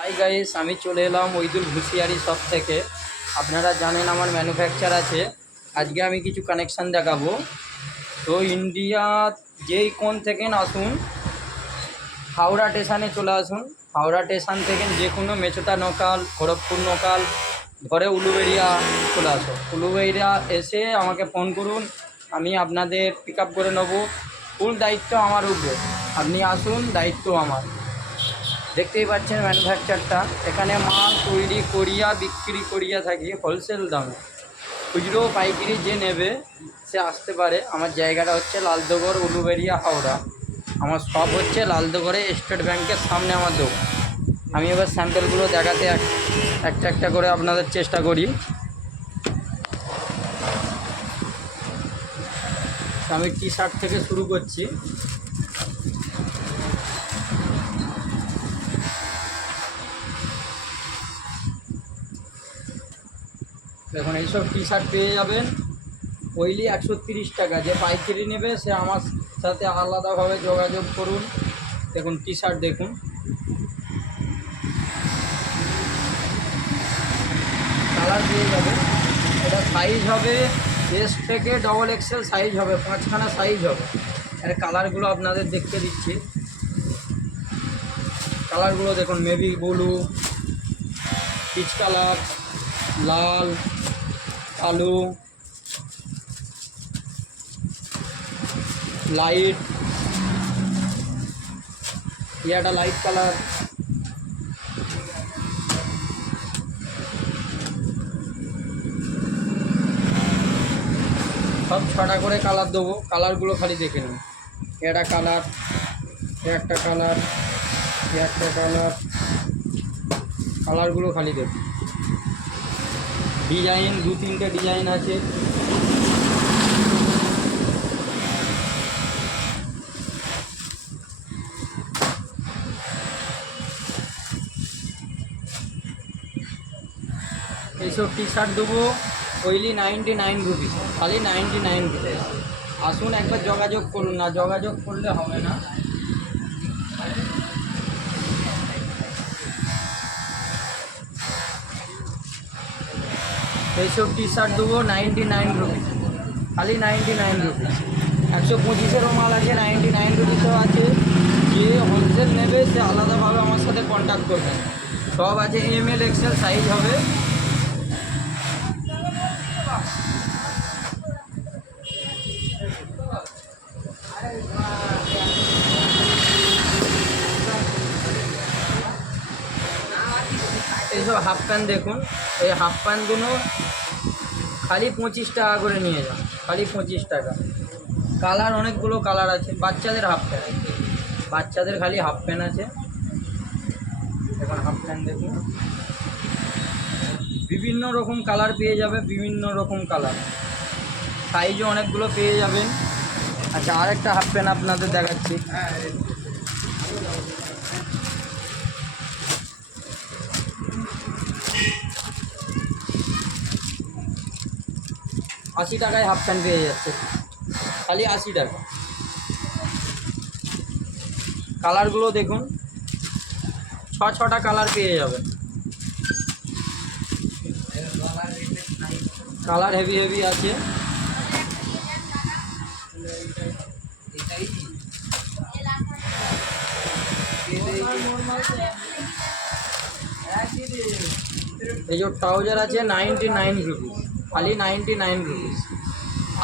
Hi guys আমি চলে এলাম ওইদুল ঘুষিয়ারি শপ থেকে। আপনারা জানেন আমার ম্যানুফ্যাকচার আছে। আজকে আমি কিছু কানেকশান দেখাবো। তো ইন্ডিয়া যেই কোন থেকে আসুন, হাওড়া স্টেশনে চলে আসুন। হাওড়া স্টেশন থেকে যে কোনো মেচোতা নকাল, খড়গপুর নকাল ধরে উলুবেড়িয়া চলে আসো উলুবেড়িয়া এসে আমাকে ফোন করুন, আমি আপনাদের পিক করে নেব। ফুল দায়িত্ব আমার উপরে। আপনি আসুন, দায়িত্ব আমার। দেখতেই পাচ্ছেন ম্যানুফ্যাকচারটা এখানে মাল তৈরি করিয়া, বিক্রি করিয়া থাকি হোলসেল দামে। খুচরো পাইকারি যে নেবে, সে আসতে পারে। আমার জায়গাটা হচ্ছে লালদগর, উলুবেড়িয়া, হাওড়া। আমার শপ হচ্ছে লালদগরে স্টেট ব্যাংকের সামনে আমার দোকান। আমি এবার স্যাম্পেলগুলো দেখাতে এক, একটা একটা করে আপনাদের চেষ্টা করি। আমি টি শার্ট থেকে শুরু করছি। দেখুন, এইসব টি শার্ট পেয়ে যাবেন। ওইলি একশো তিরিশ টাকা। যে পাইকারি নেবে, সে আমার সাথে আলাদাভাবে যোগাযোগ করুন। দেখুন টি শার্ট দেখুন। কালার পেয়ে যাবে এটা সাইজ হবে এস থেকে ডবল এক্সেল সাইজ হবে, পাঁচখানা সাইজ হবে। এর কালারগুলো আপনাদের দেখতে দিচ্ছি। কালারগুলো দেখুন মেবি ব্লু পিচ কালার লাল। কালো লাইট ইয়াটা লাইট কালার, সব ছটা করে কালার দেবো। কালারগুলো খালি দেখে নিন। এটা কালার, একটা কালার একটা কালার, কালারগুলো খালি দেখুন। ডিজাইন, দু তিনটে ডিজাইন আছে। এইসব টি শার্ট দেবো ওইলি নাইনটি নাইন রুপিস খালি নাইনটি নাইন রুপিস আসুন একবার যোগাযোগ করুন, না যোগাযোগ করলে হবে না। এইসব টি শার্ট দেবো নাইনটি নাইন রুপিস খালি নাইনটি নাইন রুপিস একশো পঁচিশেরও মাল আছে নাইনটি নাইন রুপিসও আছে। যে হোলসেল নেবে, সে আলাদাভাবে আমার সাথে কন্ট্যাক্ট করবে। সব আছে এম এল এক্সেল সাইজ হবে। এইসব হাফ প্যান্ট দেখুন। এই হাফ প্যান্টগুলো খালি পঁচিশ টাকা করে নিয়ে যান খালি পঁচিশ টাকা। কালার অনেকগুলো কালার আছে, বাচ্চাদের হাফ প্যান্ট। বাচ্চাদের খালি হাফ প্যান্ট আছে। এখন হাফ প্যান্ট দেখুন। বিভিন্ন রকম কালার পেয়ে যাবে, বিভিন্ন রকম কালার। সাইজও অনেকগুলো পেয়ে যাবেন। আচ্ছা আরেকটা হাফ প্যান্ট আপনাদের দেখাচ্ছি। আশি টাকায় হাফ প্যান্ট পেয়ে যাচ্ছে খালি আশি টাকা কালারগুলো দেখুন ছ ছটা কালার পেয়ে যাবেন কালার হেভি হেভি আছে এই যে ট্রাউজার আছে নাইনটি নাইন রুপিস খালি নাইনটি নাইন রুপিস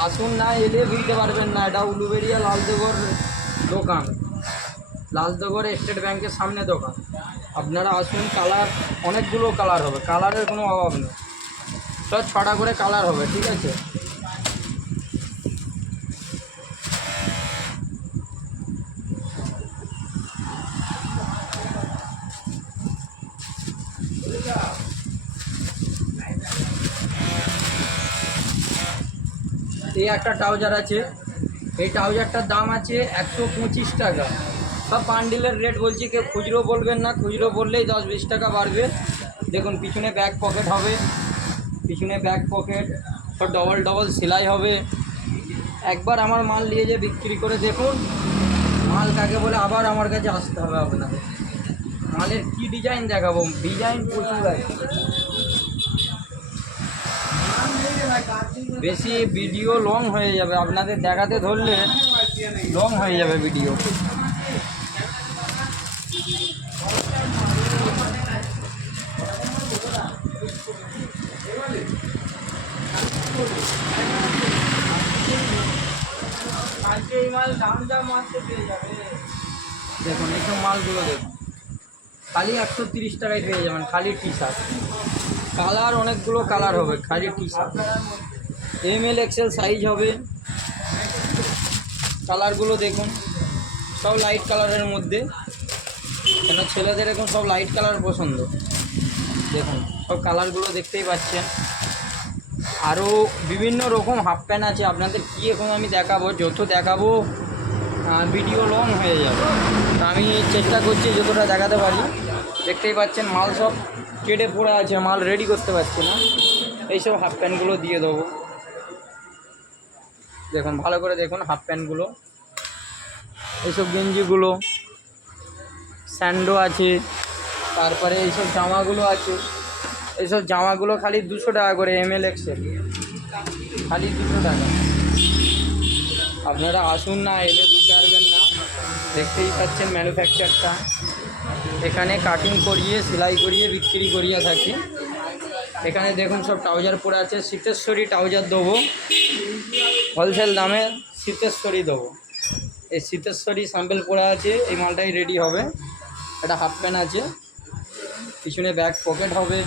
আসুন না এলে বুঝতে পারবেন না, এটা উলুবেরিয়া লালদেগর দোকান। লালদেগর স্টেট ব্যাংকের সামনে দোকান। আপনারা আসুন, কালার, অনেকগুলো কালার হবে, কালারের কোনো অভাব নেই। সব ছটা করে কালার হবে, ঠিক আছে? এই একটা ট্রাউজার আছে। এই ট্রাউজারটার দাম আছে একশো পঁচিশ টাকা। সব বান্ডিলের রেট বলছি, কেউ খুচরো বলবেন না, খুচরো বললেই দশ বিশ টাকা বাড়বে। দেখুন, পিছনে ব্যাক পকেট হবে। পিছনে ব্যাক পকেট সব ডবল ডবল সেলাই হবে। একবার আমার মাল নিয়ে যে বিক্রি করে দেখুন। মাল কাকে বলে, আবার আমার কাছে আসতে হবে আপনাকে। মালের কি ডিজাইন দেখাবো? ডিজাইন প্রচুর আছে। বেশি ভিডিও লং হয়ে যাবে। আপনাদের দেখাতে ধরলে লং হয়ে যাবে ভিডিও দেখুন, এইসব মালগুলো দেখুন। খালি একশো তিরিশ টাকায় পেয়ে যাবেন, খালি টি শার্ট কালার অনেকগুলো কালার হবে, খালি T shirt M L XL size হবে। কালারগুলো দেখুন, সব লাইট কালারের মধ্যে। কেন ছেলেদের এখন সব লাইট কালার পছন্দ। দেখুন, সব কালারগুলো দেখতেই পাচ্ছেন। আরও বিভিন্ন রকম হাফ প্যান্ট আছে, আপনাদের কী এখন আমি দেখাবো? যত দেখাবো ভিডিও লং হয়ে যাবে। আমি চেষ্টা করছি যতটা দেখাতে পারি। দেখতেই পাচ্ছেন, মাল সব কেটে পড়ে আছে, মাল রেডি করতে পারছি না। এইসব হাফ প্যান্টগুলো দিয়ে দেবো। দেখুন, ভালো করে দেখুন হাফ প্যান্টগুলো এইসব গেঞ্জিগুলো স্যান্ডো আছে, তারপরে এইসব জামাগুলো আছে। এইসব জামাগুলো খালি দুশো টাকা করে এম এল এক্সেল খালি দুশো টাকা। আপনারা আসুন না, এলে বুঝতে পারবেন না। দেখতেই পাচ্ছেন ম্যানুফ্যাকচারটা এখানে কাটিং করিয়ে, সেলাই করিয়ে, বিক্রি করিয়ে থাকি। এখানে দেখুন সব ট্রাউজার পরে আছে, শীতেশ্বরী ট্রাউজার দেবো। হোলসেল দামে শীতেশ্বরী দেবো। এই শীতেশ্বরী স্যাম্পেল পরে আছে, এই মালটাই রেডি হবে। একটা হাফ প্যান্ট আছে। পিছনে ব্যাক পকেট হবে।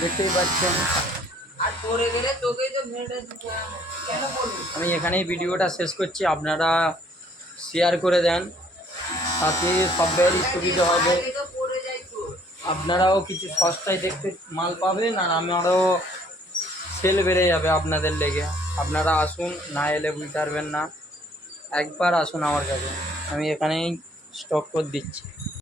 দেখতেই পাচ্ছেন। আমি এখানেই ভিডিওটা শেষ করছি আপনারা শেয়ার করে দেন তাতে সবারই সুবিধা হবে। যাই তোর আপনারাও কিছু সস্তায় দেখতে মাল পাবেন আর আমারও সেল বেড়ে যাবে আপনাদের লেগে। আপনারা আসুন না এলে বুঝতে পারবেন না। একবার আসুন আমার কাছে আমি এখানেই স্টক করে দিচ্ছি।